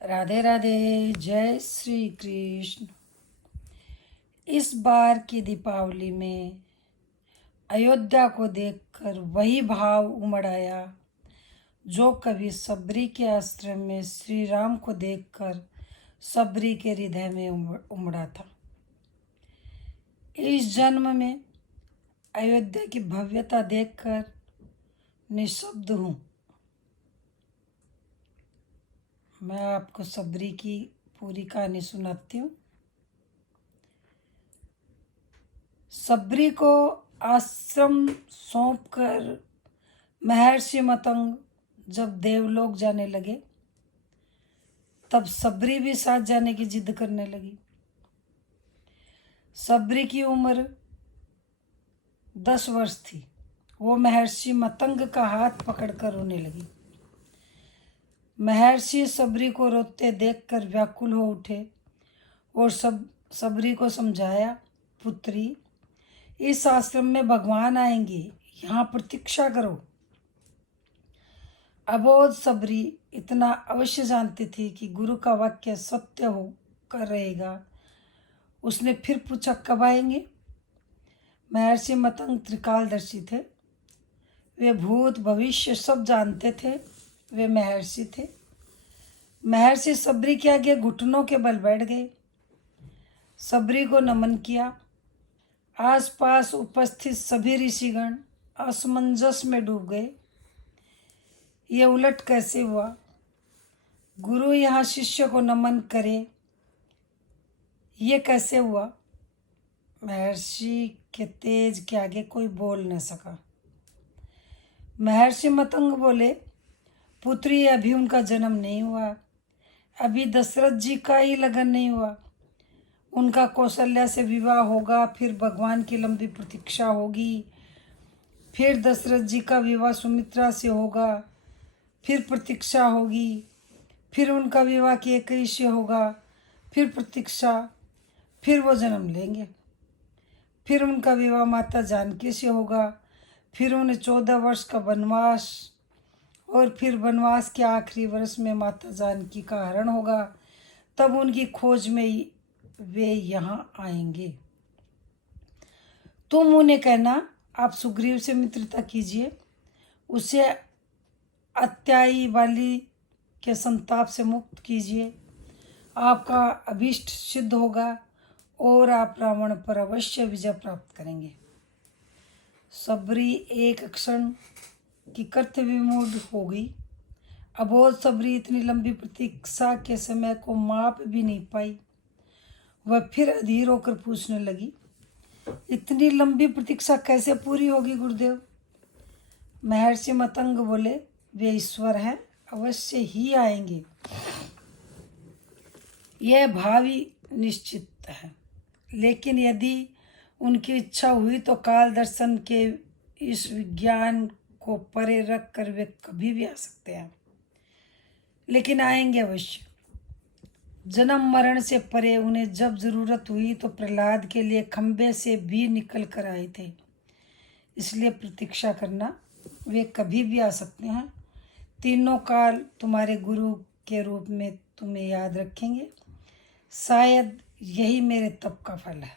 राधे राधे। जय श्री कृष्ण। इस बार की दीपावली में अयोध्या को देखकर वही भाव उमड़ आया जो कभी सबरी के आश्रम में श्री राम को देखकर सबरी के हृदय में उमड़ा था। इस जन्म में अयोध्या की भव्यता देखकर निःशब्द हूँ। मैं आपको सबरी की पूरी कहानी सुनाती हूँ। सबरी को आश्रम सौंपकर महर्षि मतंग जब देवलोक जाने लगे तब सबरी भी साथ जाने की जिद करने लगी। सबरी की उम्र 10 वर्ष थी। वो महर्षि मतंग का हाथ पकड़कर रोने लगी। महर्षि सबरी को रोते देखकर व्याकुल हो उठे और सबरी को समझाया, पुत्री, इस आश्रम में भगवान आएंगे, यहाँ प्रतीक्षा करो। अबोध सबरी इतना अवश्य जानती थी कि गुरु का वाक्य सत्य हो कर रहेगा। उसने फिर पूछा, कब आएंगे? महर्षि मतंग त्रिकालदर्शी थे। वे भूत भविष्य सब जानते थे। वे महर्षि थे। महर्षि सबरी के आगे घुटनों के बल बैठ गए। सबरी को नमन किया। आसपास उपस्थित सभी ऋषिगण असमंजस में डूब गए। ये उलट कैसे हुआ? गुरु यहाँ शिष्य को नमन करे, ये कैसे हुआ? महर्षि के तेज के आगे कोई बोल न सका। महर्षि मतंग बोले, पुत्री, अभी उनका जन्म नहीं हुआ। अभी दशरथ जी का ही लगन नहीं हुआ। उनका कौशल्या से विवाह होगा, फिर भगवान की लंबी प्रतीक्षा होगी, फिर दशरथ जी का विवाह सुमित्रा से होगा, फिर प्रतीक्षा होगी, फिर उनका विवाह की एकैष्य होगा, फिर प्रतीक्षा, फिर वो जन्म लेंगे, फिर उनका विवाह माता जानकी से होगा, फिर उन्हें 14 वर्ष का वनवास, और फिर वनवास के आखिरी वर्ष में माता जानकी का हरण होगा। तब उनकी खोज में वे यहाँ आएंगे। तुम उन्हें कहना, आप सुग्रीव से मित्रता कीजिए, उसे अत्याई वाली के संताप से मुक्त कीजिए। आपका अभीष्ट सिद्ध होगा और आप रावण पर अवश्य विजय प्राप्त करेंगे। सबरी एक क्षण की कर्तव्य विमूढ़ हो गई। अबोध सबरी इतनी लंबी प्रतीक्षा के समय को माप भी नहीं पाई। वह फिर अधीर होकर पूछने लगी, इतनी लंबी प्रतीक्षा कैसे पूरी होगी गुरुदेव? महर्षि मतंग बोले, वे ईश्वर हैं, अवश्य ही आएंगे। यह भावी निश्चित है, लेकिन यदि उनकी इच्छा हुई तो काल दर्शन के इस विज्ञान को परे रख कर वे कभी भी आ सकते हैं, लेकिन आएंगे अवश्य। जन्म मरण से परे उन्हें जब जरूरत हुई तो प्रहलाद के लिए खंबे से भी निकल कर आए थे। इसलिए प्रतीक्षा करना, वे कभी भी आ सकते हैं। तीनों काल तुम्हारे गुरु के रूप में तुम्हें याद रखेंगे। शायद यही मेरे तप का फल है।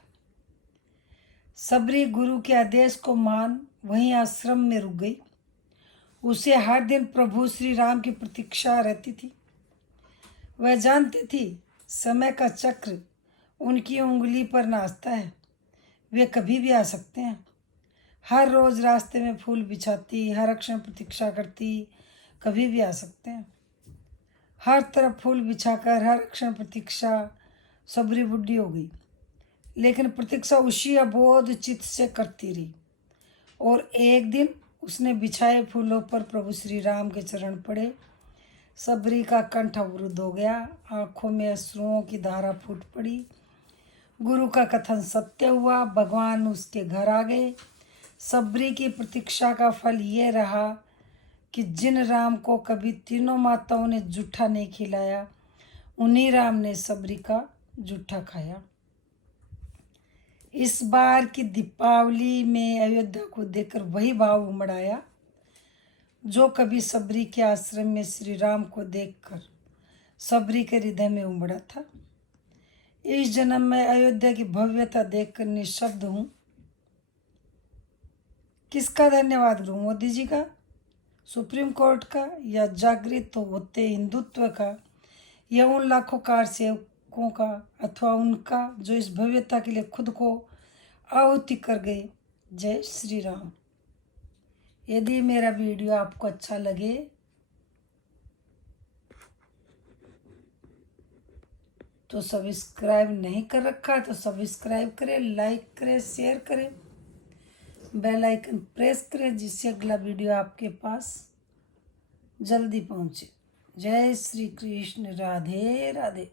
सबरी गुरु के आदेश को मान वहीं आश्रम में रुक गई। उसे हर दिन प्रभु श्री राम की प्रतीक्षा रहती थी। वह जानती थी समय का चक्र उनकी उंगली पर नाचता है। वे कभी भी आ सकते हैं। हर रोज रास्ते में फूल बिछाती, हर क्षण प्रतीक्षा करती, कभी भी आ सकते हैं। हर तरफ फूल बिछाकर हर क्षण प्रतीक्षा। सबरी बुढ़ी हो गई, लेकिन प्रतीक्षा उसी अबोध चित्त से करती रही। और एक दिन उसने बिछाए फूलों पर प्रभु श्री राम के चरण पड़े। सबरी का कंठ अवरुद्ध हो गया, आंखों में अश्रुओं की धारा फूट पड़ी। गुरु का कथन सत्य हुआ, भगवान उसके घर आ गए। सबरी की प्रतीक्षा का फल ये रहा कि जिन राम को कभी तीनों माताओं ने जूठा नहीं खिलाया, उन्हीं राम ने सबरी का जूठा खाया। इस बार की दीपावली में अयोध्या को देखकर वही भाव उमड़ आया जो कभी सबरी के आश्रम में श्री राम को देखकर सबरी के हृदय में उमड़ा था। इस जन्म में अयोध्या की भव्यता देखकर निशब्द हूँ। किसका धन्यवाद करूँ, मोदी जी का, सुप्रीम कोर्ट का, या जागृत तो होते हिंदुत्व का, या उन लाखों कार सेवकों का, अथवा उनका जो इस भव्यता के लिए खुद को आहुति कर गए। जय श्री राम। यदि मेरा वीडियो आपको अच्छा लगे तो सब्सक्राइब नहीं कर रखा तो सब्सक्राइब करें, लाइक करें, शेयर करें, बेल आइकन प्रेस करें, जिससे अगला वीडियो आपके पास जल्दी पहुंचे। जय श्री कृष्ण। राधे राधे।